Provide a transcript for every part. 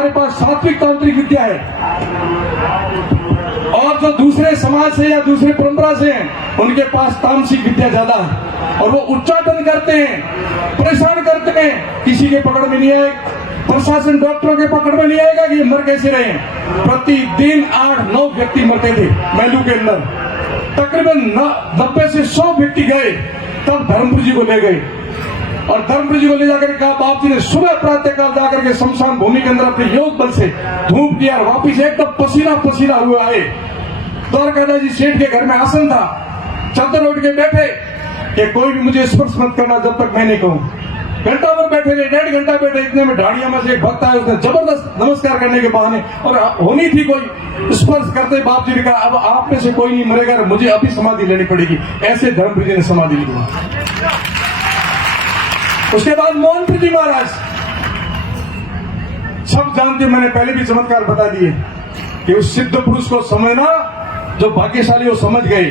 हमारे पास सात्विक तांत्रिक विद्या है, और जो दूसरे समाज से या दूसरी परंपरा से हैं उनके पास तामसिक विद्या ज्यादा है, और वो उच्चाटन करते हैं, परेशान करते हैं, किसी के पकड़ में नहीं आए, प्रशासन डॉक्टरों के पकड़ में नहीं आएगा कि मर कैसे रहे। प्रतिदिन 8-9 व्यक्ति मरते थे मैलू के अंदर, तकरीबन 90 से 100 व्यक्ति गए, तब धर्मपुर जी को ले गए, और धर्मपुर जी को ले जाकर कहा बाप जी ने सुबह प्रातः काल जाकर के शमशान भूमि के अंदर अपने योग बल से धूप दिया, और वापिस एकदम पसीना पसीना हुए आए। द्वारकादास जी सेठ के घर में आसन था, चादर ओढ़ के बैठे कि कोई भी मुझे स्पर्श मत करना जब तक मैं नहीं कहूं। घंटा भर बैठे रहे, 1.5 घंटा बैठे, इतने में ढाड़िया में से एक भक्त आया, उसने जबरदस्त नमस्कार करने के बहाने, और होनी थी कोई स्पर्श करते, बाप जी ने कहा अब आप में से कोई नहीं मरेगा, मुझे अभी समाधि लेनी पड़ेगी। ऐसे धर्मपुर जी ने समाधि ली। उसके बाद मोहनपुर जी महाराज, सब जानते, मैंने पहले भी चमत्कार बता दिए कि उस सिद्ध पुरुष को समझना, जो भाग्यशाली वो समझ गए,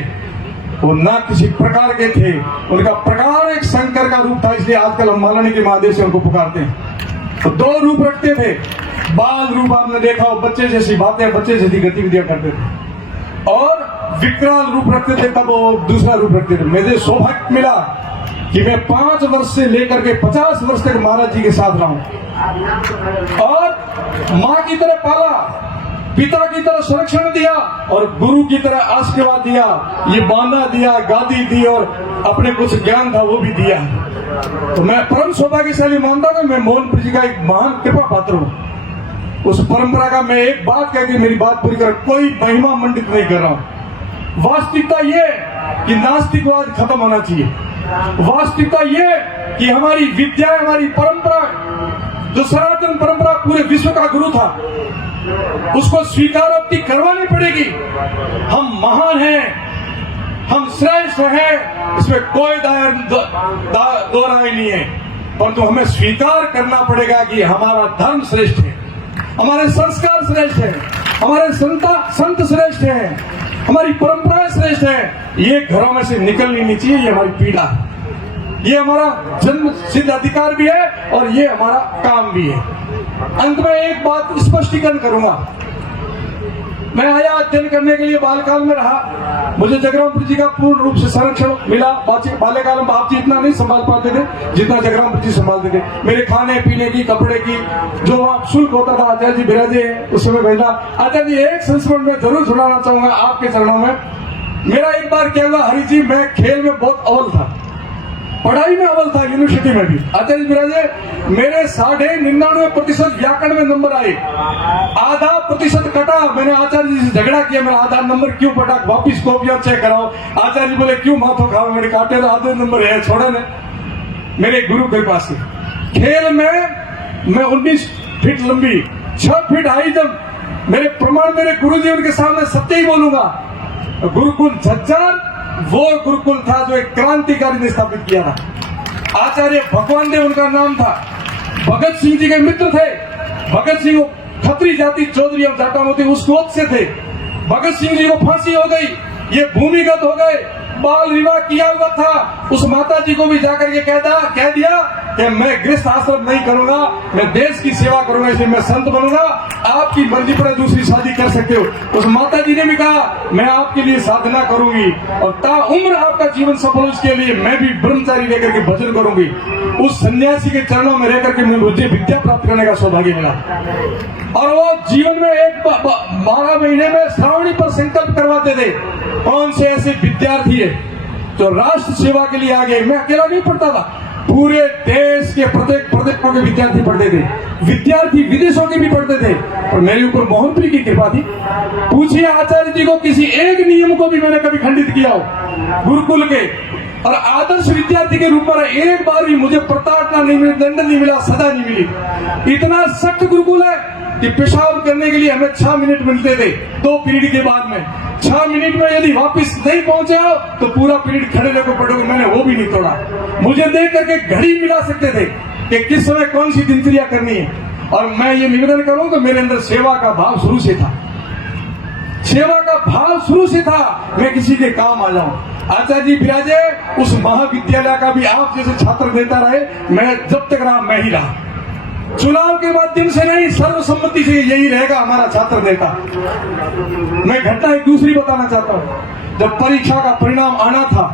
वो ना किसी प्रकार के थे, उनका प्रकार एक शंकर का रूप था, इसलिए आजकल हम मालानी के महादेव से उनको पुकारते हैं। तो 2 रूप रखते थे, बाल रूप आपने देखा हो, बच्चे जैसी बातें, बच्चे जैसी गतिविधियां करते थे, और विकराल रूप रखते थे, तब वो दूसरा रूप रखते थे। मुझे सौभाग्य मिला कि मैं 5 वर्ष से लेकर के 50 वर्ष तक महाराज जी के साथ रहा हूं, और मां की तरह पाला, पिता की तरह संरक्षण दिया, और गुरु की तरह आशीर्वाद दिया, ये बांधा दिया, गादी दी, और अपने कुछ ज्ञान था वो भी दिया। तो मैं परम सौभाग्यशाली मानता हूं, मैं मोहनपुर जी का एक महान कृपा पात्र हूं। उस परंपरा का मैं एक बात कह के मेरी बात पूरी कर, कोई महिमा मंडित नहीं कर रहा हूं। वास्तविकता ये कि नास्तिकवाद खत्म होना चाहिए। वास्तविकता ये कि हमारी विद्या, हमारी परंपरा, जो सनातन परंपरा पूरे विश्व का गुरु था, उसको स्वीकारोक्ति करवानी पड़ेगी। हम महान हैं, हम श्रेष्ठ हैं, इसमें कोई दो राय नहीं है, परंतु हमें स्वीकार करना पड़ेगा कि हमारा धर्म श्रेष्ठ है, हमारे संस्कार श्रेष्ठ हैं, हमारे संत श्रेष्ठ हैं, हमारी परंपराएं श्रेष्ठ हैं। ये घरों में से निकलनी नहीं चाहिए, ये हमारी पीड़ा है, ये हमारा जन्म सिद्ध अधिकार भी है, और ये हमारा काम भी है। अंत में एक बात स्पष्टीकरण करूंगा। मैं आया अध्ययन करने के लिए, बालकाल में रहा, मुझे जगरामपुर जी का पूर्ण रूप से संरक्षण मिला। बाल्यकाल में बाप जी इतना नहीं संभाल पाते थे जितना जगरामपुर जी संभालते थे। मेरे खाने पीने की, कपड़े की जो आप शुल्क होता था, आचार्य जी बिराजे उस समय भेजना। आचार्य जी एक संस्मरण में जरूर सुनाना चाहूंगा आपके चरणों में। मेरा एक बार क्या हुआ, हरि जी, मैं खेल में बहुत अव्वल था, पढ़ाई में अव्वल था, यूनिवर्सिटी में भी। आचार्य बिराजे, मेरे 99.99% व्याकरण में नंबर आए, आधा प्रतिशत कटा। मैंने आचार्य जी से झगड़ा किया, मेरा आधा नंबर क्यों कटा, वापिस कॉपियां चेक कराओ। आचार्य जी बोले क्यों माथो खाओ, मेरे काटे तो आधे नंबर है, छोड़े ने। मेरे गुरु कृपा से खेल में मैं 19 फीट लंबी, 6 फीट हाई जंप, मेरे प्रमाण मेरे गुरु जी, उनके सामने सत्य ही बोलूंगा। गुरुकुल झज्जर वो गुरुकुल था जो एक क्रांतिकारी ने स्थापित किया था। आचार्य भगवान देव उनका नाम था, भगत सिंह जी के मित्र थे। भगत सिंह खत्री जाति चौधरी और जाटा मोती उस गोद से थे। भगत सिंह जी को फांसी हो गई, ये भूमिगत हो गए, बाल विवाह किया हुआ था। उस माता जी को भी जाकर के कह दिया कि मैं गृहस्थ आश्रम नहीं करूंगा, मैं देश की सेवा करूंगा, इसलिए मैं संत बनूंगा, आपकी मर्जी पर दूसरी शादी कर सकते हो। उस माता जी ने भी कहा मैं आपके लिए साधना करूंगी, और ताउम्र आपका जीवन सफल हो, इसके लिए मैं भी ब्रह्मचारी लेकर के भजन करूंगी। उस सन्यासी के चरणों में रहकर के मुझे विद्या प्राप्त करने का सौभाग्य मिला, और वो जीवन में एक 12 महीने में श्रावणी पर संकल्प करवाते थे। कौन से ऐसे विद्यार्थी है जो राष्ट्र सेवा के लिए आगे, मैं अकेला नहीं पढ़ता था, पूरे देश के प्रत्येक प्रदेशों के विद्यार्थी पढ़ते थे, विद्यार्थी विदेशों के भी पढ़ते थे, और मेरे ऊपर मोहनपुर की कृपा थी। पूछिए आचार्य जी को, किसी एक नियम को भी मैंने कभी खंडित किया हो गुरुकुल के, और आदर्श विद्यार्थी के रूप में एक बार भी मुझे प्रताड़ना नहीं मिली, दंड नहीं मिला, सजा नहीं मिली। इतना सख्त गुरुकुल है कि पेशाब करने के लिए हमें 6 मिनट मिलते थे 2 पीरियड के बाद में। 6 मिनट में यदि वापस नहीं पहुंचे हो तो पूरा पीरियड खड़े रहकर पढ़ोगे। मैंने वो भी नहीं तोड़ा। मुझे देख करके घड़ी मिला सकते थे कि किस समय कौन सी दिनचर्या करनी है, और मैं ये निवेदन करूं कि मेरे अंदर सेवा का भाव शुरू से था, सेवा का भाव शुरू से था, मैं किसी के काम आ जाऊं। आचार्य जी विराजे उस महाविद्यालय का भी आप जैसे छात्र देता रहे, मैं जब तक रहा मैं ही रहा। चुनाव के माध्यम से नहीं, सर्वसम्मति से यही रहेगा हमारा छात्र नेता। मैं घटना एक दूसरी बताना चाहता हूँ। जब परीक्षा का परिणाम आना था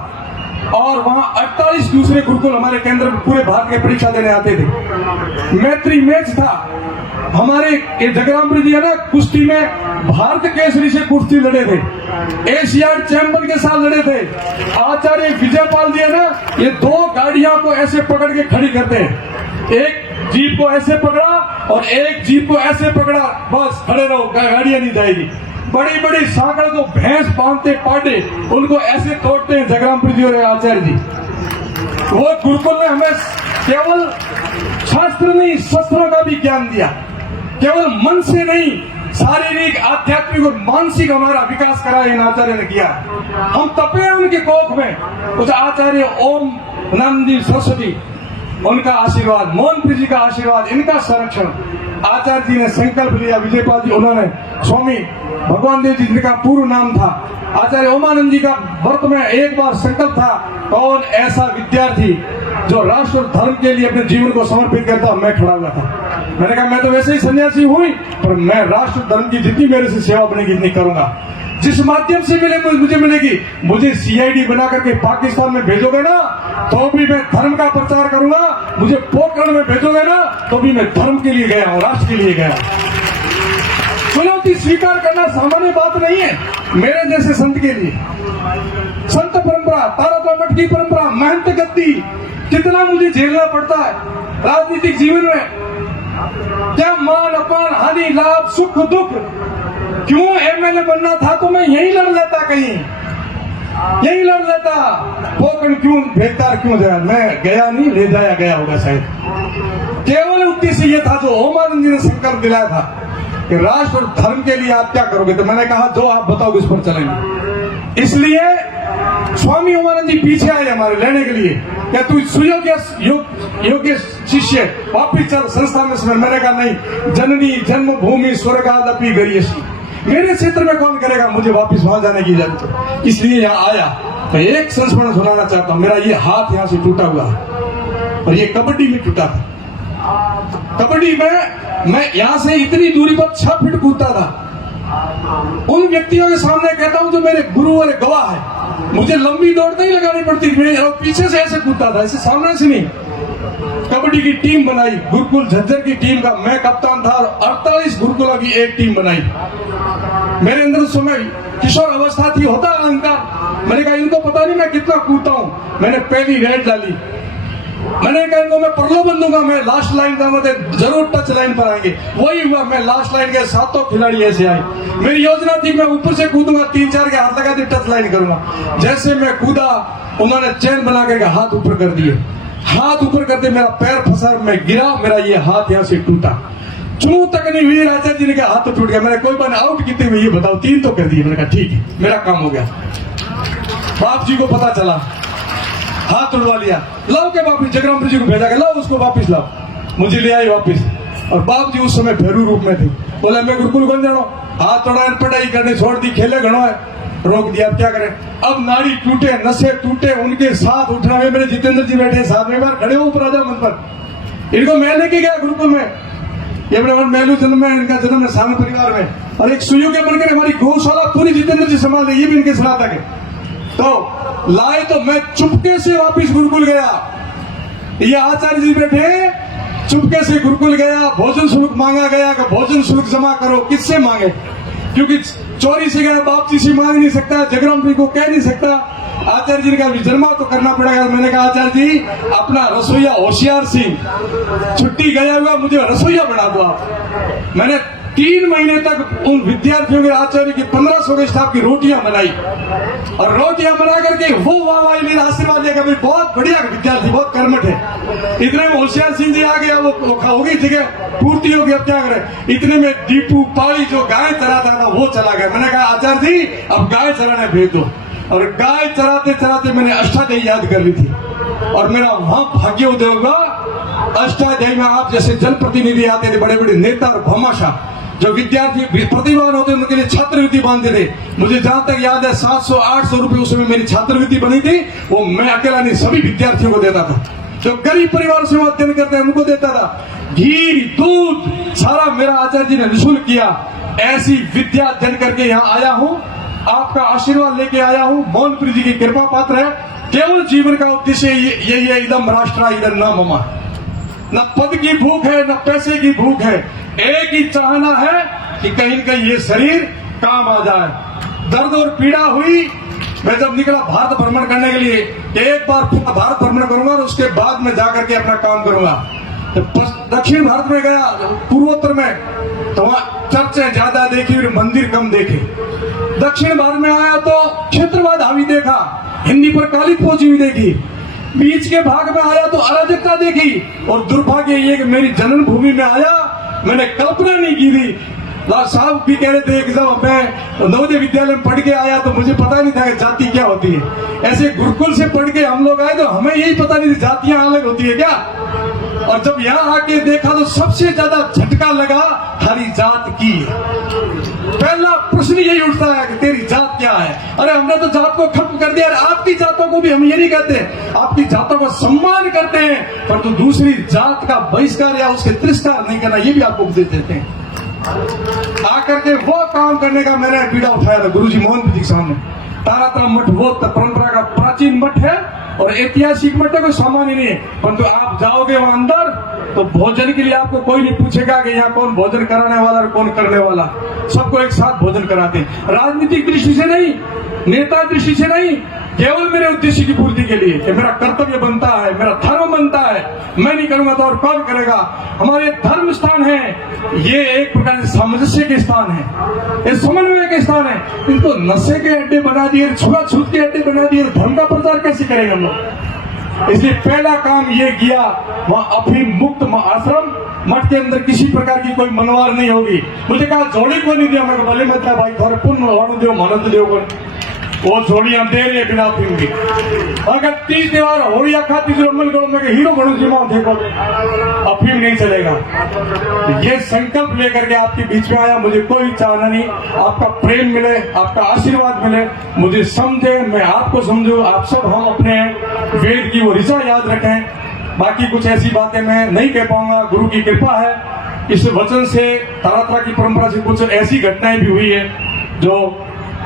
और वहां 48 दूसरे गुरुकुल हमारे केंद्र में पूरे भारत के परीक्षा देने आते थे, मैत्री मैच था। हमारे ये जगरामपुरी जी है ना, कुश्ती में भारत केसरी से कुश्ती लड़े थे, एशियाड चैंपियन के साथ लड़े थे। आचार्य विजयपाल जी है ना, ये 2 गाड़ियों को ऐसे पकड़ के खड़ी करते हैं, एक जीप को ऐसे पकड़ा और एक जीप को ऐसे पकड़ा, बस खड़े रहो, गाड़ियां नहीं जाएगी। बड़ी बड़ी सागर को भैंस बांधते पाटे उनको ऐसे तोड़ते हैं जगरामपुरी जी और आचार्य जी। वो गुरुकुल ने हमें केवल शास्त्र नहीं, शस्त्रों का भी ज्ञान दिया। केवल मन से नहीं, शारीरिक, आध्यात्मिक और मानसिक हमारा विकास करा इन आचार्य ने किया। हम तपे हैं उनके कोख में। उस आचार्य ओम नंदी सरस्वती, उनका आशीर्वाद, मोहनप्रीत जी का आशीर्वाद, इनका संरक्षण। आचार्य जी ने संकल्प लिया, विजयपाल जी, उन्होंने स्वामी भगवान देव जी जिनका पूर्व नाम था, आचार्य ओमानंद जी का वर्त में एक बार संकल्प था, कौन ऐसा विद्यार्थी जो राष्ट्र और धर्म के लिए अपने जीवन को समर्पित करता, मैं खड़ा हुआ था। मैंने कहा मैं तो वैसे ही सन्यासी हुई, पर मैं राष्ट्र धर्म की जितनी मेरे से सेवा बनेगी इतनी करूंगा। जिस माध्यम से मुझे मिलेगी, मुझे सीआईडी बना करके पाकिस्तान में भेजोगे ना तो भी मैं धर्म का प्रचार करूंगा, मुझे पोखरण में भेजोगे ना तो भी मैं धर्म के लिए गया हूं, राष्ट्र के लिए गया। चुनौती स्वीकार करना सामान्य बात नहीं है मेरे जैसे संत के लिए। संत परंपरा, तारा मठ की परंपरा, मेहनत गद्दी, कितना मुझे झेलना पड़ता है राजनीतिक जीवन में। क्या मान अपमान, हानि, लाभ, सुख दुख, क्यों एमएलए बनना था तो मैं यही लड़ लेता, कहीं यही लड़ लेता। पोखरण क्यों भेजता, क्यों जाया, मैं गया नहीं, ले जाया गया होगा शायद। केवल उद्देश्य ये था जो ओमानंद जी ने संकल्प दिलाया था कि राष्ट्र और धर्म के लिए आप क्या करोगे, तो मैंने कहा जो आप बताओगे इस पर चलेंगे। इसलिए स्वामी ओमानंद जी पीछे आए हमारे लेने के लिए, क्या तू योग्य शिष्य वापिस चल संस्था में समय। मैंने कहा नहीं, जननी जन्मभूमि स्वर्गादपि गरीयसी, मेरे क्षेत्र में कौन करेगा, मुझे वापिस वहां जाने की इजाजत। इसलिए यहाँ आया। मैं एक संस्मरण सुनाना चाहता हूँ। मेरा ये हाथ यहाँ से टूटा हुआ है और ये कबड्डी में टूटा था। कबड्डी में मैं यहाँ से इतनी दूरी पर 6 फीट कूदता था। उन व्यक्तियों के सामने कहता हूँ जो मेरे गुरु और गवाह है, मुझे लंबी दौड़ नहीं लगानी पड़ती थी, और पीछे से ऐसे कूदता था, ऐसे सामने से नहीं। कबड्डी की टीम बनाई, गुरुकुल झज्जर की टीम का मैं कप्तान था और 48 गुरुकुलों की एक टीम बनाई। मेरे अंदर उस समय किशोर अवस्था थी, होता अहंकार। मैंने कहा इनको पता नहीं मैं कितना कूदता हूँ। मैंने पहली रेड डाली, मैंने कहा इनको मैं प्रलोभन दूंगा, मैं लास्ट लाइन का मतलब जरूर टच लाइन पर आएंगे। वही हुआ, मैं लास्ट लाइन के 7 खिलाड़ी ऐसे आए। मेरी योजना थी मैं ऊपर से कूदूंगा, 3-4 के हाथ लगा दिए, टच लाइन करूंगा। जैसे मैं कूदा, उन्होंने चैन बना करके हाथ ऊपर कर दिए। हाथ ऊपर करते मेरा पैर फंसा, मैं गिरा, मेरा ये हाथ यहाँ से टूटा। चू तक नहीं हुई, आचार्य जी ने कहा हाथ तो टूट गया। मैंने कोई बात आउट कितने हुए ये बताओ, 3 तो कर दिए। मैंने कहा ठीक है, मेरा काम हो गया। बाप जी को पता चला, हाथ तोड़वा लिया, लाओ के वापिस जगरामपुरी जी को भेजा गया, लाओ उसको वापिस लाओ। मुझे ले आई वापिस, और बाप जी उस समय भैरू रूप में थे। बोला मैं गुरुकुल बन जाना, हाथ तोड़ा, पढ़ाई करने छोड़ दी, खेले घणो है, रोक दिया। अब क्या करें, अब नाड़ी टूटे, नशे टूटे, उनके साथ उठना में मेरे जितेंद्र जी बैठे साथ में, बार खड़े हो ऊपर राजा मंच पर। इनको मैं लेके गया गुरुकुल में, ये बड़े मेलू जन्म है, इनका जन्म है सामने परिवार में, और एक सुयोग्य बनकर हमारी गौशाला पूरी जितेंद्र जी संभाल रहे, ये भी इनके स्नातक है। तो लाए तो मैं चुपके से वापिस गुरुकुल गया। ये आचार्य जी बैठे, चुपके से गुरुकुल गया, भोजन शुल्क मांगा गया कि भोजन शुल्क जमा करो। किससे मांगे, क्योंकि चोरी से गया, बाप जी से मांग नहीं सकता, जगरामपुरी को कह नहीं सकता। आचार्य जी का विजन्मा तो करना पड़ेगा। मैंने कहा आचार्य जी अपना रसोईया होशियार सिंह छुट्टी गया हुआ, मुझे रसोईया बना दो आप। मैंने 3 महीने तक उन विद्यार्थियों के आचार्य की 1500 के स्टाफ की रोटियां बनाई, और रोटियां बना करके वो वाह मेरा आशीर्वाद दिया कि बहुत बढ़िया विद्यार्थी, बहुत कर्मठ है। इतने में होशियार सिंह जी आ गया, वो होगी जगह पूर्ति होगी, अब क्या करें। इतने में दीपू पाली जो गाय चराता था वो चला गया। मैंने कहा आचार्य जी अब गाय चराने भेज दो, और गाय चराते चराते मैंने अष्टाध्यायी याद कर ली थी, और मेरा वहां भाग्योदय हुआ। अष्टाध्यायी में आप जैसे जनप्रतिनिधि आते थे, बड़े बड़े नेता और भामाशाह, जो विद्यार्थी प्रतिभावान होते उनके लिए छात्रवृत्ति बांधते थे। मुझे जहां तक याद है 700-800 रुपए उस समय मेरी छात्रवृत्ति बनी थी, वो मैं अकेला नहीं सभी विद्यार्थियों को देता था। जो गरीब परिवार से अध्ययन करते हैं उनको देता था। घी दूध सारा मेरा आचार्य जी ने निःशुल्क किया। ऐसी विद्या जन करके यहाँ आया हूँ, आपका आशीर्वाद लेके आया हूँ। मोहनपुरी जी की कृपा पात्र है। केवल जीवन का उद्देश्य यही है, एकदम राष्ट्र इधर न ममा, न पद की भूख है न पैसे की भूख है, एक ही चाहना है कि कहीं न कहीं ये शरीर काम आ जाए। दर्द और पीड़ा हुई, मैं जब निकला भारत भ्रमण करने के लिए, एक बार पूरा भारत भ्रमण करूंगा और उसके बाद में जाकर के अपना काम करूंगा। तो दक्षिण भारत में गया, पूर्वोत्तर में, तो वहां चर्चें ज्यादा देखी और मंदिर कम देखे। दक्षिण भारत में आया तो क्षेत्रवाद हावी देखा, हिंदी पर काली पोची हुई देखी। बीच के भाग में आया तो अराजकता देखी, और दुर्भाग्य ये कि मेरी जन्मभूमि में आया, मैंने कल्पना नहीं की थी। लाल साहब भी कह रहे थे कि जब मैं नवोदय विद्यालय में पढ़ के आया तो मुझे पता नहीं था कि जाति क्या होती है। ऐसे गुरुकुल से पढ़ के हम लोग आए तो हमें यही पता नहीं थी जातियां अलग होती है क्या। और जब यहाँ आके देखा तो सबसे ज्यादा झटका लगा हमारी जात की। पहला प्रश्न यही उठता है कि तेरी जात क्या है। अरे हमने तो जात को खत्म कर दिया। आपकी जातों को भी हम ये नहीं कहते, आपकी जातों का सम्मान करते हैं, परंतु दूसरी जात का बहिष्कार या उसके तिरस्कार नहीं करना, ये भी आपको उपदेश देते हैं। आकर के वो काम करने का मैंने पीड़ा उठाया था गुरुजी मोहन जी के सामने। तारातरा मठ वो परंपरा का प्राचीन मठ है और ऐतिहासिक मठ है, कोई सामान्य नहीं है। परंतु आप जाओगे वहां अंदर तो भोजन के लिए आपको कोई नहीं पूछेगा कि यहाँ कौन भोजन कराने वाला और कौन करने वाला, सबको एक साथ भोजन कराते हैं। राजनीतिक दृष्टि से नहीं, नेता दृष्टि से नहीं, केवल मेरे उद्देश्य की पूर्ति के लिए कि मेरा कर्तव्य बनता है, मेरा धर्म बनता है, मैं नहीं करूंगा तो और कौन करेगा। हमारे धर्म स्थान है, ये एक प्रकार से सामंजस्य के स्थान है, ये समन्वय के स्थान है। इनको नशे के अड्डे बना दिए, छुआछूत के अड्डे बना दिए, धर्म का प्रचार कैसे करेंगे हम लोग। इसलिए पहला काम ये किया, वहां अफीम मुक्त आश्रम मठ के अंदर किसी प्रकार की कोई मनवार नहीं होगी। मुझे कहा जोड़ी को नहीं दिया, मैं भले मत भाई थोड़े पुण्य वाणु देव मानंद देव को वो जोड़ी हम दे रहे हैं बिना अफीम की। अगर 30 त्योहार होलिया खाती रमन करो मैं हीरो बनू जी मां देखो अफीम नहीं चलेगा। ये संकल्प लेकर के आपके बीच में आया, मुझे कोई चाहना नहीं, आपका प्रेम मिले, आपका आशीर्वाद मिले, मुझे समझे, मैं आपको समझू, आप सब हम अपने वेद की वो ऋचा याद रखें। बाकी कुछ ऐसी बातें मैं नहीं कह पाऊंगा, गुरु की कृपा है। इस वचन से तारात्रा की परंपरा से कुछ ऐसी घटनाएं भी हुई है जो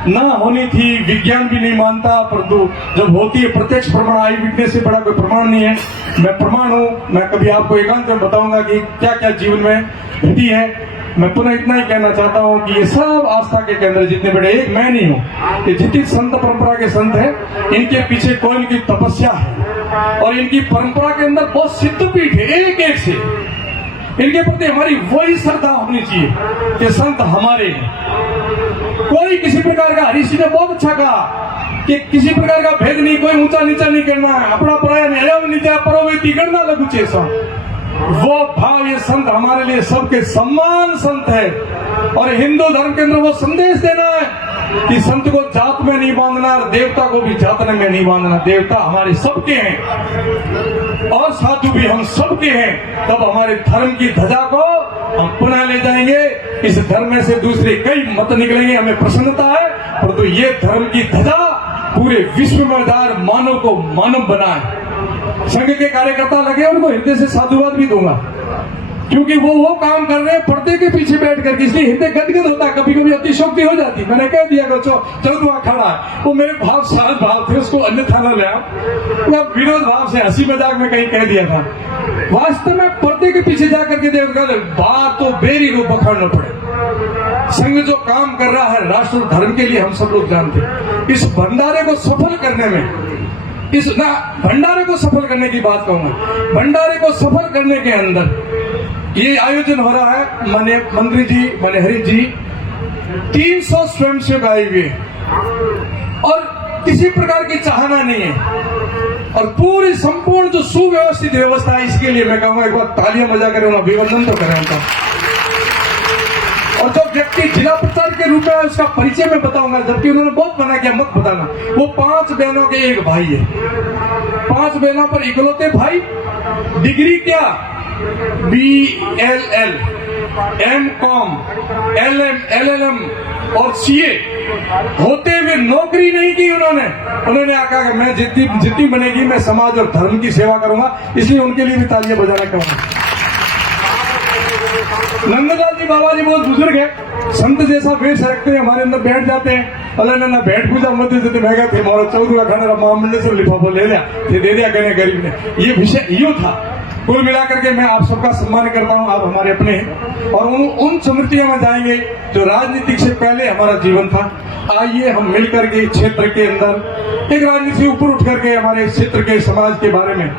ना होनी थी, विज्ञान भी नहीं मानता, परंतु जब होती है प्रत्यक्ष प्रमाण, आई विटनेस से बड़ा कोई प्रमाण नहीं है। मैं प्रमाण हूं, मैं कभी आपको एकांत में बताऊंगा कि क्या क्या जीवन में घटी है। मैं पुनः इतना ही कहना चाहता हूं कि ये सब आस्था के केंद्र जितने बड़े, एक मैं नहीं हूं, ये जितनी संत परंपरा के संत हैं, इनके पीछे कोई इनकी तपस्या है और इनकी परंपरा के अंदर बहुत सिद्धपीठ है। एक एक से इनके प्रति हमारी वही श्रद्धा होनी चाहिए कि संत हमारे हैं। कोई किसी प्रकार का, हरीश जी ने बहुत अच्छा कहा कि किसी प्रकार का भेद नहीं, कोई ऊंचा नीचा नहीं करना है, अपना पराया नीचा परोवेती करना लगू चेसा। वो भाव ये संत हमारे लिए सबके सम्मान संत है। और हिंदू धर्म के अंदर वो संदेश देना है कि संत को जात में नहीं बांधना, देवता को भी जात में नहीं बांधना। देवता हमारे सबके हैं और साधु भी हम सबके हैं। तब हमारे धर्म की ध्वजा को हम पुनः ले जाएंगे। इस धर्म में से दूसरे कई मत निकलेंगे, हमें प्रसन्नता है, परंतु ये धर्म की ध्वजा पूरे विश्व में मानव को मानव बनाए। संघ के कार्यकर्ता लगे, उनको हृदय से साधुवाद भी दूंगा, क्योंकि वो काम कर रहे हैं पर्दे के पीछे बैठ करके, इसलिए हृदय गदगद होता है, कभी कभी अतिशोक्ति हो जाती। मैंने कह दिया चलो वहां खड़ा है, वो मेरे भाव सरल भाव थे, उसको अन्यथा न ले, विनोद भाव से हंसी मजाक में कहीं कह दिया था। वास्तव में पर्दे के पीछे जाकर के देखा बात तो बेरी को पकड़ना पड़े। संघ जो काम कर रहा है राष्ट्र और धर्म के लिए, हम सब लोग जानते हैं। इस भंडारे को सफल करने में, भंडारे को सफल करने की बात कहूंगा, भंडारे को सफल करने के अंदर ये आयोजन हो रहा है। माननीय मंत्री जी, माननीय हरीश जी, 300 स्वयंसेवक आए हुए और किसी प्रकार की चाहना नहीं है और पूरी संपूर्ण जो सुव्यवस्थित व्यवस्था है, इसके लिए मैं कहूंगा एक बार तालियां बजा करें, अभिवंदन तो करें उनका। और जो व्यक्ति जिला प्रचार के रूप में है, उसका परिचय मैं बताऊंगा, जबकि उन्होंने बहुत मना किया मत बताना। वो 5 बहनों के एक भाई है, 5 बहनों पर इकलौते भाई। डिग्री क्या? BLL, MCOM, LM, LLM और CA होते हुए नौकरी नहीं की उन्होंने कहा कि मैं जितनी बनेगी मैं समाज और धर्म की सेवा करूंगा, इसलिए उनके लिए भी तालियां बजाना कहूंगा। नंदलाल जी बाबा जी बहुत बुजुर्ग है, संत जैसा वेश रखते हैं, हमारे अंदर बैठ जाते हैं। अल्लाह ना बैठ पूजा मत देते मैं थे मोरा 14 खाने महामंडल से लिफाफा ले लिया, फिर दे दिया कहने गरीब ने। ये विषय यो था। कुल मिलाकर के मैं आप सबका सम्मान करता हूँ, आप हमारे अपने हैं और उन स्मृतियों में जाएंगे जो राजनीतिक से पहले हमारा जीवन था। आइए हम मिलकर के क्षेत्र के अंदर एक राजनीति से ऊपर उठ करके हमारे क्षेत्र के समाज के बारे में